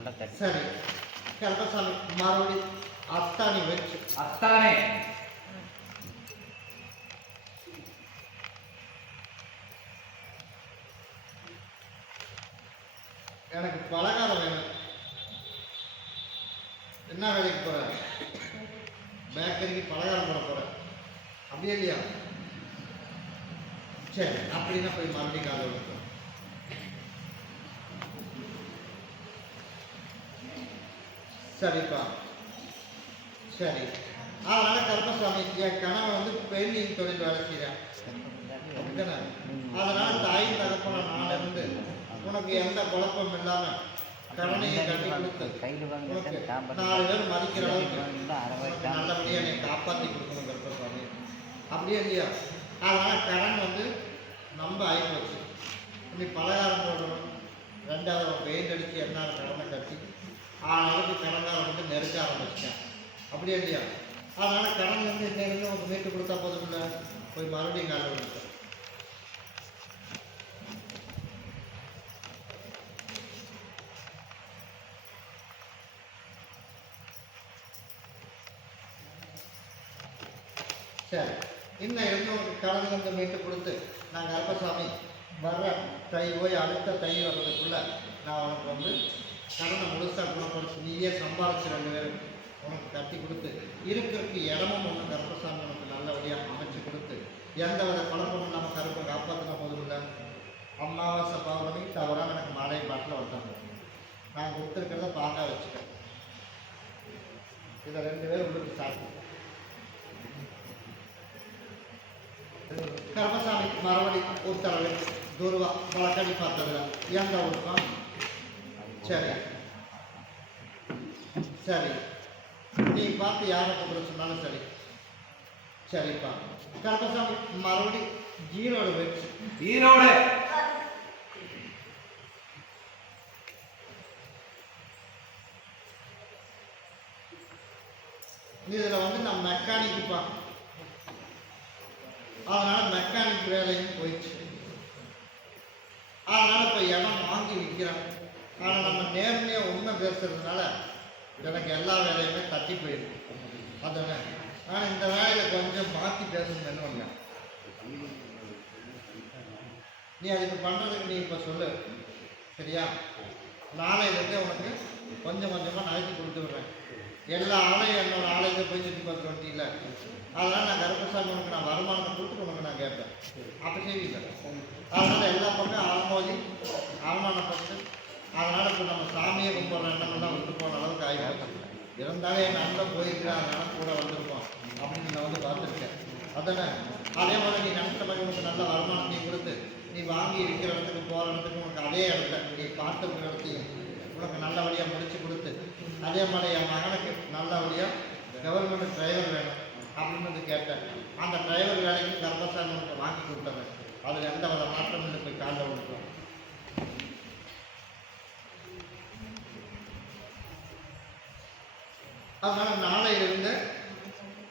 சரி. கருப்பசாமி மறுபடி அத்தாணி வச்சு அத்தானே. எனக்கு பலகாரம் வேணும். என்ன வேலைக்கு போற? பேக்கரிக்கு பலகாரம் போட போற. அப்படியே இல்லையா? சரி அப்படின்னா போய் மறுபடியும் காலை சரிப்பா. சரி. அதனால கருப்பசாமி என் கணவன் வந்து பெயிண்டிங் தொழில் வேலை செய்கிறேன்? அதனால தாய் தகப்பன நான் இருந்து உனக்கு எந்த குழப்பம் இல்லாம கடனையை கட்டி கொடுத்து நாலு பேர் மதிக்கிற அளவுக்கு உனக்கு நல்லபடியா என்னை காப்பாற்றி கொடுக்கணும் கருப்பசாமி. அப்படியே இல்லையா? அதனால கடன் வந்து நம்ப ஆகிப்போச்சு நீ பலகாரம் போடணும். ரெண்டாவது பெயிண்ட் அடித்து என்ன கடனை கட்டி ஆனாலுக்கு கடன்காரன் வந்து நெருக்க ஆரம்பிச்சிட்டேன். அப்படியே இல்லையா? அதனால கடன் வந்து இன்னைக்கு உனக்கு மீட்டு கொடுத்தா போதும்ல போய் மறுபடியும் காலை சரி. இன்னும் இருந்து கடன் வந்து மீட்டு கொடுத்து நாங்கள் அல்பசாமி வர்ற தை போய் அடுத்த தை வர்றதுக்குள்ள நான் உனக்கு வந்து கடனை முழுசாக குணப்படுத்தி நீயே சம்பாதிச்சு ரெண்டு பேரும் உனக்கு கட்டி கொடுத்து இருக்கிறதுக்கு இடமும் ஒன்று கருப்பசாமி உனக்கு நல்லபடியாக அமைச்சு கொடுத்து எந்த வித குழப்பமும் நம்ம கருப்பை காப்பாற்றின போதும் இல்லை. அமாவாசை பௌர்ணமி தவறாக எனக்கு மாலை பாட்டில் வந்தாங்க. நான் கொடுத்துருக்கிறத பார்க்க வச்சுக்கேன் இதை ரெண்டு பேரும் உள்ளுக்கு சாப்பிட்டு. கர்மசாமி மறுபடி உத்தரவு துருவா வழக்கடி பார்த்ததுல எந்த ஊருக்கும் சரி. சரி. நீ பார்த்து யாரை கூப்பிட சொன்னாலும் சரி. சரிப்பா. கர்மசாமி மறுபடி ஜீரோடு வச்சு ஈரோடு! இதில் வந்து நான் மெக்கானிக்குப்பா அதனால மெக்கானிக் வேலையும் போயிடுச்சு. அதனால இப்போ இடம் வாங்கி விற்கிறேன் ஆனால் நம்ம நேர்மையாக உண்மை பேசுறதுனால எனக்கு எல்லா வேலையுமே தட்டி போயிடுது. அதானே? ஆனால் இந்த வேலையில் கொஞ்சம் மாற்றி பேசணும்னு ஒன்று நீ அதுக்கு பண்ணுறதுக்கு நீ இப்போ சொல்லு. சரியா? நாளையிலேருந்து உனக்கு கொஞ்சம் கொஞ்சமாக நகைச்சு கொடுத்து விடுறேன். எல்லா ஆலையும் என்னோட ஆலைக்கு போய் சுற்றி பார்த்து வண்டியில் அதனால் நான் கருப்பசாமி உனக்கு நான் வருமானத்தை கொடுத்து உனக்கு நான் கேட்பேன். அப்போ செய்வீங்க அதனால் எல்லா பக்கம் அவமோதி அவமானப்பட்டு அதனால் இப்போ நம்ம சாமியை கும்பிட்ற எண்ணமெல்லாம் விட்டு போன அளவுக்கு ஆகிடும் இருந்தாலும் என் அண்ணன் போயிருக்கிறேன் அதனால கூட வந்திருக்கோம் அப்படின்னு நான் வந்து பார்த்துருக்கேன். அதானே அதே மாதிரி நீ நினைச்ச மாதிரி உனக்கு நல்ல வருமானத்தையும் கொடுத்து நீ வாங்கி இருக்கிற இடத்துக்கு போகிற இடத்துக்கு உனக்கு அதே இடத்த நீ பார்த்து இடத்தையும் உனக்கு நல்லபடியாக முடிச்சு கொடுத்து அதே மாதிரி என் மகனுக்கு நல்லபடியாக கவர்மெண்ட் டிரைவர் வேணும் அப்படின்னு வந்து கேட்டேன். அந்த டிரைவர் வேலைக்கு கர்ப்பசாமி உனக்கு வாங்கி கொடுத்தவன். அதில் எந்த வித மாற்றமும் இல்லை போய் காலைல அதனால் நாளையிலிருந்து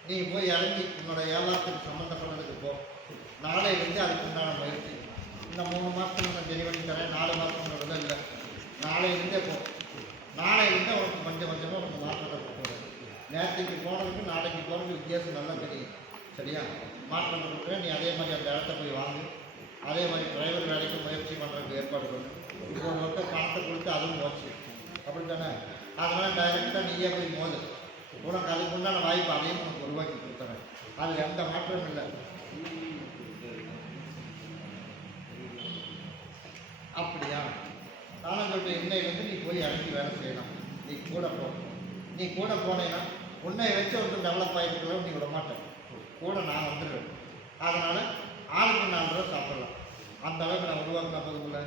நீ போய் இறங்கி உன்னோட ஏலாத்துக்கு சம்மந்தப்பட்டதுக்கு போ. நாளையிலிருந்து அதுக்கு உண்டான முயற்சி. இந்த மூணு மாதத்துக்கு நான் தெரிய பண்ணி தரேன் நாலு மாதங்கிறதுல இல்லை. நாளையிலிருந்தே போ. நாளையிலிருந்து உனக்கு கொஞ்சம் கொஞ்சமாக உனக்கு மாற்றத்தை கொடுக்குறேன் நேற்றுக்கு போனதுக்கு நாளைக்கு போகிறதுக்கு வித்தியாசம் நல்லா தெரியும். சரியா? மாற்றம் கொடுக்குறேன். நீ அதே மாதிரி அந்த இடத்த போய் வாங்கு. அதே மாதிரி டிரைவர் வேலைக்கு முயற்சி பண்ணுறதுக்கு ஏற்பாடு பண்ணு. இப்போ உங்கள்கிட்ட பணத்தை கொடுத்து அதுவும் போச்சு. அப்படி தானே அதனால் டைரெக்டாக நீயே போய் மோது. உனக்கு அதுக்கு உண்டான வாய்ப்பு அதையும் உனக்கு உருவாக்கி கொடுத்துறேன். அதில் எந்த மாற்றமும் இல்லை. அப்படியா? தானங்களுடைய எண்ணெய் வந்து நீ போய் இறங்கி வேலை செய்யலாம் நீ கூட போ. நீ கூட போனேன்னா உன்னை வச்சு ஒருத்தர் டெவலப் ஆகிருக்கலாம் நீ விட மாட்டேன் கூட நான் வந்துடுவேன். அதனால் ஆளுக்கு நாலு ரூபா சாப்பிடலாம். அந்த அளவுக்கு நான் உருவாக்கின போதுக்குள்ள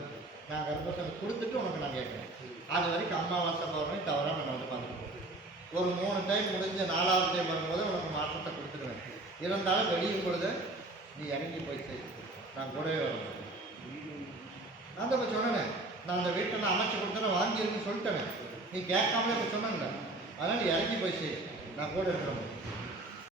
நான் கர்ப்பத்தை கொடுத்துட்டு உனக்கு நான் கேட்குறேன். அது வரைக்கும் அம்மாவாசை போகிறேன் தவறாக நான் வந்து பார்த்துருக்கோம் ஒரு மூணு டைம் முடிஞ்ச நாலாவது டைம் வரும்போது உனக்கு மாற்றத்தை கொடுத்துருவேன். இருந்தாலும் வெளியும் பொழுது நீ இறங்கி போய் செய் நான் கூடவே வரணும் நான் தான் இப்போ சொன்னேனே நான் அந்த வீட்டை நான் அமைச்சு கொடுத்தேன் வாங்கி சொல்லிட்டேன். சொல்லிட்டேனே நீ கேட்காமலே இப்போ சொன்னேன்ல. அதனால் நீ இறங்கி போய் செய். நான் கூட இருக்கிறேன்